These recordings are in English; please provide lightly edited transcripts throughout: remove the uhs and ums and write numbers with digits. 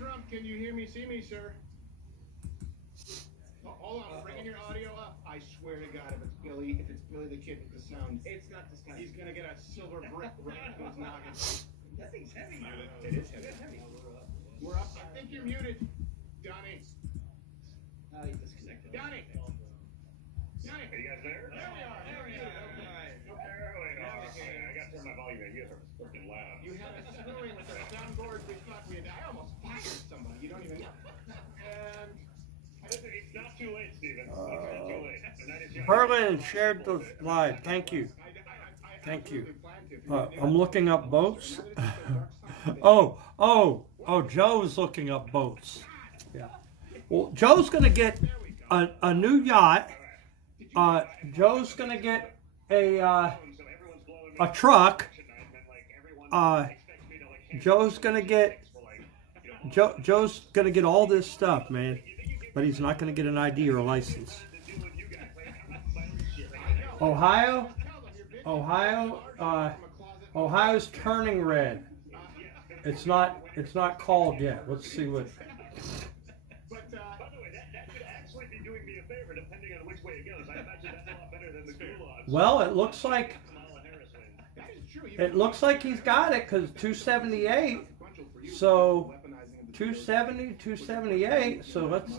Trump, can you hear me, see me, sir? Oh, hold on, bringing your audio up. I swear to God, if it's Billy the Kid with the sound, it's not this time. He's gonna get a silver brick right into his noggin. That thing's heavy. It is heavy. We're up. I think you're muted, Donnie. Oh, you disconnected. Donnie. Donnie. Are you guys there? There we are. There we are. I got to turn my volume down. You guys are freaking loud. You had us screwing with the soundboard. We thought we had. I almost fired somebody. You don't even know. And it's not too late, Steven. It's not too late. The night is young. Berlin shared the live. Thank you. Thank you. I'm looking up boats. oh, Joe's looking up boats. Yeah. Well, Joe's going to get a new yacht. Joe's going to get a truck. Joe's going to get Joe's going to get all this stuff, man. But he's not going to get an ID or a license. Ohio's turning red. It's not called yet. Let's see what. By the way, that could actually be doing me a favor, depending on which way it goes. I imagine that's a lot better than the gulag. Well, it looks like he's got it because 278. So 270, 278. So let's with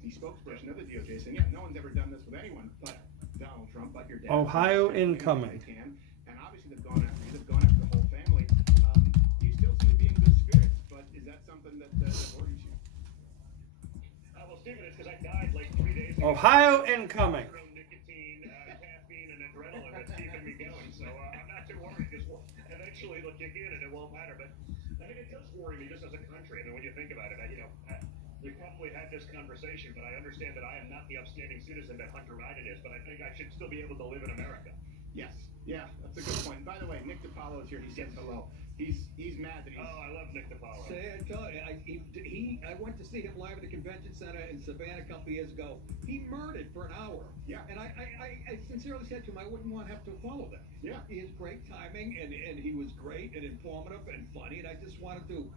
the spokesperson of the DOJ saying, yeah, no one's ever done this with anyone but Donald Trump, but your dad. Ohio incoming. And obviously they've gone after the whole family. You still seem to be in good spirits, but is that something that worries you? Well, Stephen, it's because I died like 3 days ago. Ohio incoming. Nicotine, caffeine, and adrenaline that's keeping me going. So I'm not too worried because eventually it'll kick in and it won't matter. But I mean, it does worry me just as a country. I mean, when you think about it, we probably had this conversation, but I understand that I am not the upstanding citizen that Hunter Biden is, but I think I should still be able to live in America. Yes. Yeah, that's a good point. And by the way, Nick DiPaolo is here. He said hello. He's mad that he's... Oh, I love Nick DiPaolo. I went to see him live at the convention center in Savannah a couple years ago. He murdered for an hour. Yeah. And I sincerely said to him, I wouldn't want to have to follow that. Yeah. He has great timing, and he was great and informative and funny, and I just wanted to...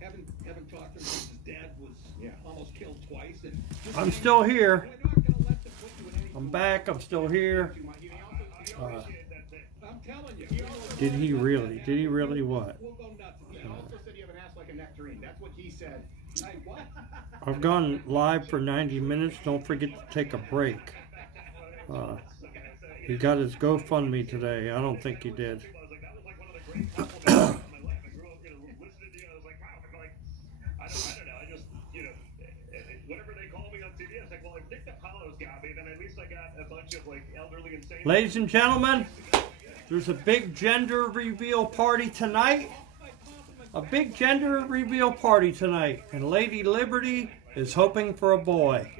having talked to him, his dad was almost killed twice. And I'm still here. we're not going to let them put you in any... I'm back. I'm still here. I'm telling you. Did he really? Did he really what? We'll go nuts. He also said you have an ass like a nectarine. That's what he said. Hey, what? I've gone live for 90 minutes. Don't forget to take a break. He got his GoFundMe today. I don't think he did. Ladies and gentlemen, there's a big gender reveal party tonight. A big gender reveal party tonight. And Lady Liberty is hoping for a boy.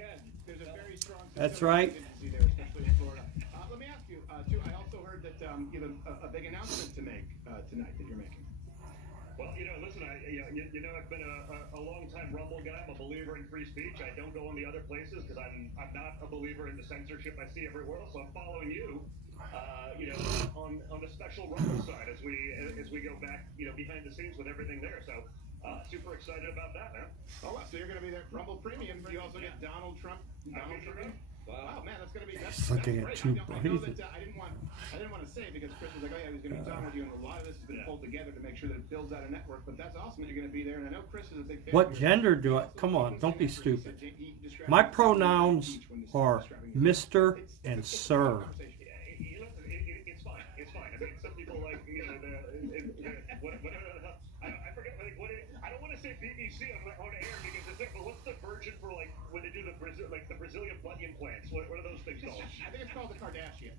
That's right. Let me ask you, too, I also heard that you have a big announcement to make tonight that you're making. Well, listen, I've been a long-time Rumble guy. I'm a believer in free speech. I don't go on the other places because I'm not a believer in the censorship I see everywhere else. So I'm following you, on the special Rumble side as we go back, behind the scenes with everything there. So super excited about that, man. Oh, wow, so you're going to be there, Rumble Premium. You also get Donald Trump. Wow, man, that's going to be that's looking great. at you, I know that I didn't want to say it because Chris was like, oh yeah, he was going to be talking with you, and a lot of this has been pulled together to make sure that it builds out a network. But that's awesome that you're going to be there, and I know Chris is a big fan. What gender do I? Come on, don't be stupid. My pronouns are Mr. and Sir. It's fine. I mean, some people like, I forget, I don't want to say BBC on air because it's there, but what's the version for, like, when they do the Brazilian butt implants? What are those things called? I think it's called the Kardashian.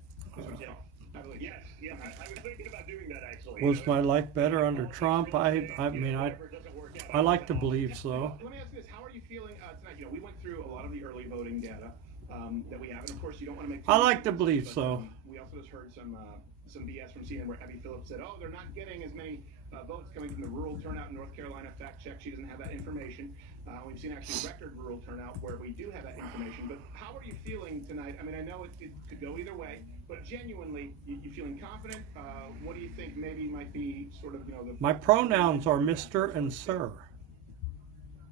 I believe. Yes, I was thinking about doing that, actually. Was my life better under Trump? I like to believe so. Let me ask you this: how are you feeling tonight? We went through a lot of the early voting data that we have, and of course, you don't want to make. I like to believe so. We also just heard some some BS from CNN where Abby Phillips said, oh, they're not getting as many votes coming from the rural turnout in North Carolina. Fact check, she doesn't have that information. We've seen actually record rural turnout where we do have that information. But how are you feeling tonight? I mean, I know it could go either way, but genuinely, you feeling confident? What do you think maybe might be sort of, My pronouns are Mr. and Sir.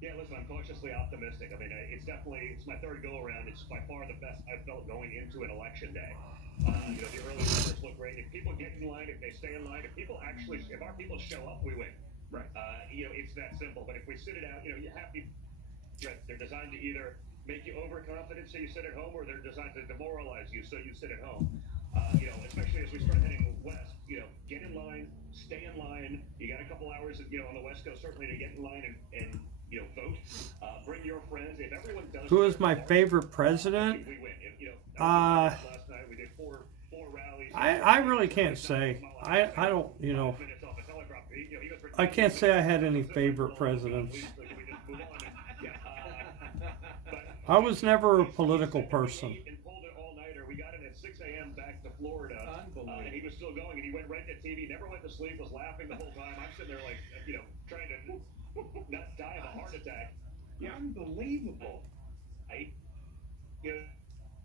Yeah, listen, I'm cautiously optimistic. I mean, it's my third go around. It's by far the best I've felt going into an election day. The early numbers look great. If people get in line, if they stay in line, if our people show up, we win. Right. It's that simple. But if we sit it out, you have to. They're designed to either make you overconfident so you sit at home, or they're designed to demoralize you so you sit at home. Especially as we start heading west. Get in line, stay in line. You got a couple hours, on the West Coast certainly to get in line and vote. Bring your friends. If everyone does. Who is my favorite president? We win. Last night we did four rallies. I really can't say. I don't, I can't say I had any favorite presidents. I was never a political person. And pulled it all nighter. We got in at 6 a.m. back to Florida, and he was still going. And he went right to TV. Never went to sleep. Was laughing the whole time. I'm sitting there like, trying to not die of a heart attack. Yeah. Unbelievable.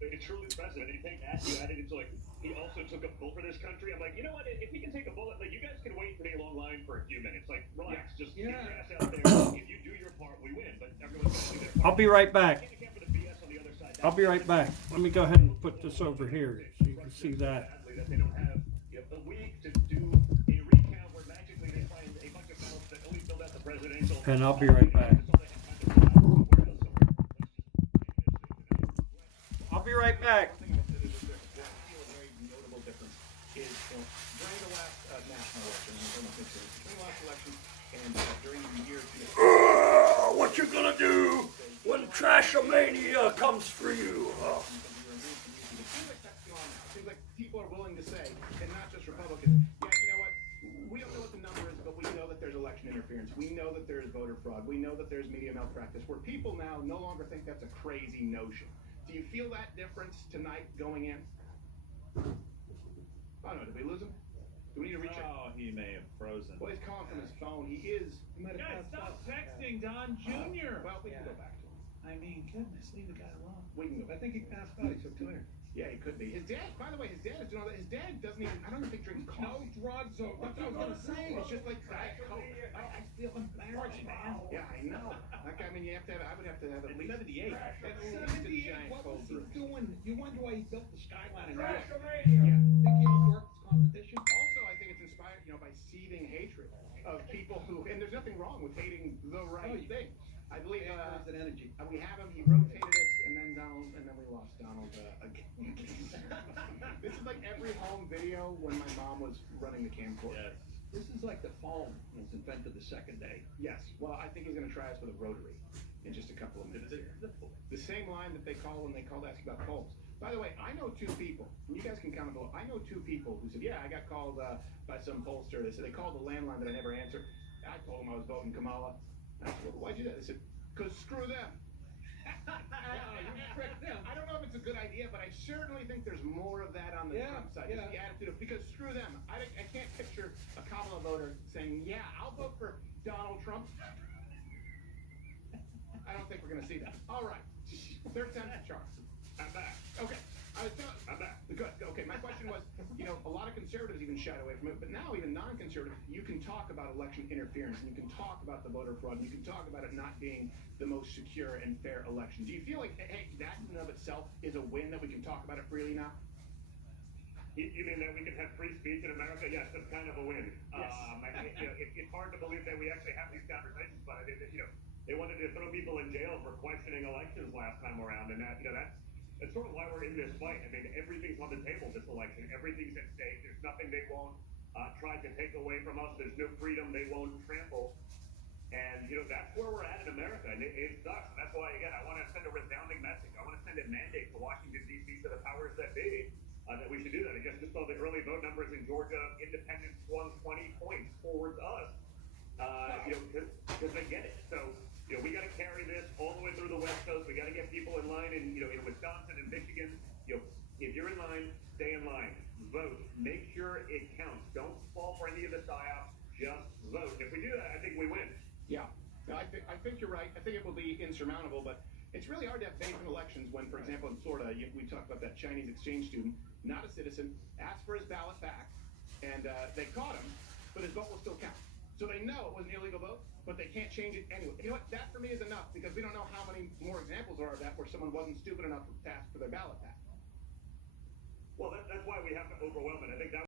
It's truly president. And you take that, you add it into he also took a bullet for this country. I'm like, you know what? If he can take a bullet, you guys can wait to be a long line for a few minutes. Relax. Just get your ass out there. If you do your part, we win. But everyone's going to do their part. I'll be right back. I'll be right back. Let me go ahead and put this over here so you can see that. That they don't have a week to do a recount where magically they find a bunch of ballots that only filled out the presidential. And I'll be right back. I'll be right back. What you gonna do when Trashomania comes for you? Seems like people are willing to say, and not just Republicans, yeah, you know what? We don't know what the number is, but we know that there's election interference. We know that there's voter fraud. We know that there's media malpractice, where people now no longer think that's a crazy notion. Do you feel that difference tonight going in? Oh no, did we lose him? Do we need to reach out? Oh, he may have frozen. Well, he's calling from his phone. He is. Guys, stop texting Don Jr. Well, we can go back to him. I mean, goodness, leave the guy alone. We can go I back. think he passed out. He's so tired. Yeah, he could be. His dad, by the way, his dad is doing all that. His dad doesn't even, I don't even think drinks No coffee. drugs or That's what I was gonna say. It's just like Diet Coke. I feel embarrassed, man. Yeah, I know. Like, I mean, you have to have, I would have to have at least 78. At least a 78. giant What cold was he brew. doing? You wonder why he built the skyline in Europe. Yeah. Think he outworked his competition? Also, I think it's inspired, by seething hatred of people who, and there's nothing wrong with hating the right thing. I believe There's an energy. we have him. He rotated us, and then Donald, and then we lost Donald again. This is like every home video when my mom was running the camcorder. Yes. This is like the phone was invented the second day. Yes. Well, I think he's going to try us with a rotary in just a couple of minutes here. The same line that they call when they call to ask about polls. By the way, I know two people, and you guys can comment below. I know two people who said, yeah, I got called by some pollster. They said they called the landline that I never answered. I told them I was voting Kamala. I said, well, why'd you do that? They said, because screw them. You tricked them. I don't know if it's a good idea, but I certainly think there's more of that on the Trump side. Just the attitude of, because screw them. I can't picture a Kamala voter saying, yeah, I'll vote for Donald Trump. I don't think we're going to see that. All right. Third time's the charm. I'm back. Okay. I'm back. Good. Okay. My question was, a lot of conservatives even shied away from it, but now even non-conservatives, you can talk about election interference, and you can talk about the voter fraud, and you can talk about it not being the most secure and fair election. Do you feel like, hey, that in and of itself is a win that we can talk about it freely now? You mean that we can have free speech in America? Yes, that's kind of a win. Yes. It's hard to believe that we actually have these conversations, but they wanted to throw people in jail for questioning elections last time around, and that's sort of why we're in this fight. I mean, everything's on the table this election. Everything's at stake. There's nothing they won't try to take away from us. There's no freedom they won't trample. And, that's where we're at in America. And it sucks. And that's why, again, I want to send a resounding message. I want to send a mandate to Washington, D.C., to the powers that be, that we should do that. I just saw the early vote numbers in Georgia. Independents swung 20 points towards us, because they get it. So, we got to carry this all the way through the West Coast. We got to get people in line in Wisconsin and Michigan. If you're in line, stay in line. vote. Make sure it counts. Don't fall for any of the psyops. Just vote. If we do that, I think we win. Yeah. No, I think you're right. I think it will be insurmountable, but it's really hard to have faith in elections when, for example, in Florida, we talked about that Chinese exchange student, not a citizen, asked for his ballot back, and they caught him, but his vote will still count. So they know it was an illegal vote, but they can't change it anyway. You know what? That for me is enough, because we don't know how many more examples there are of that where someone wasn't stupid enough to ask for their ballot back. Well, that's why we have to overwhelm it. I think that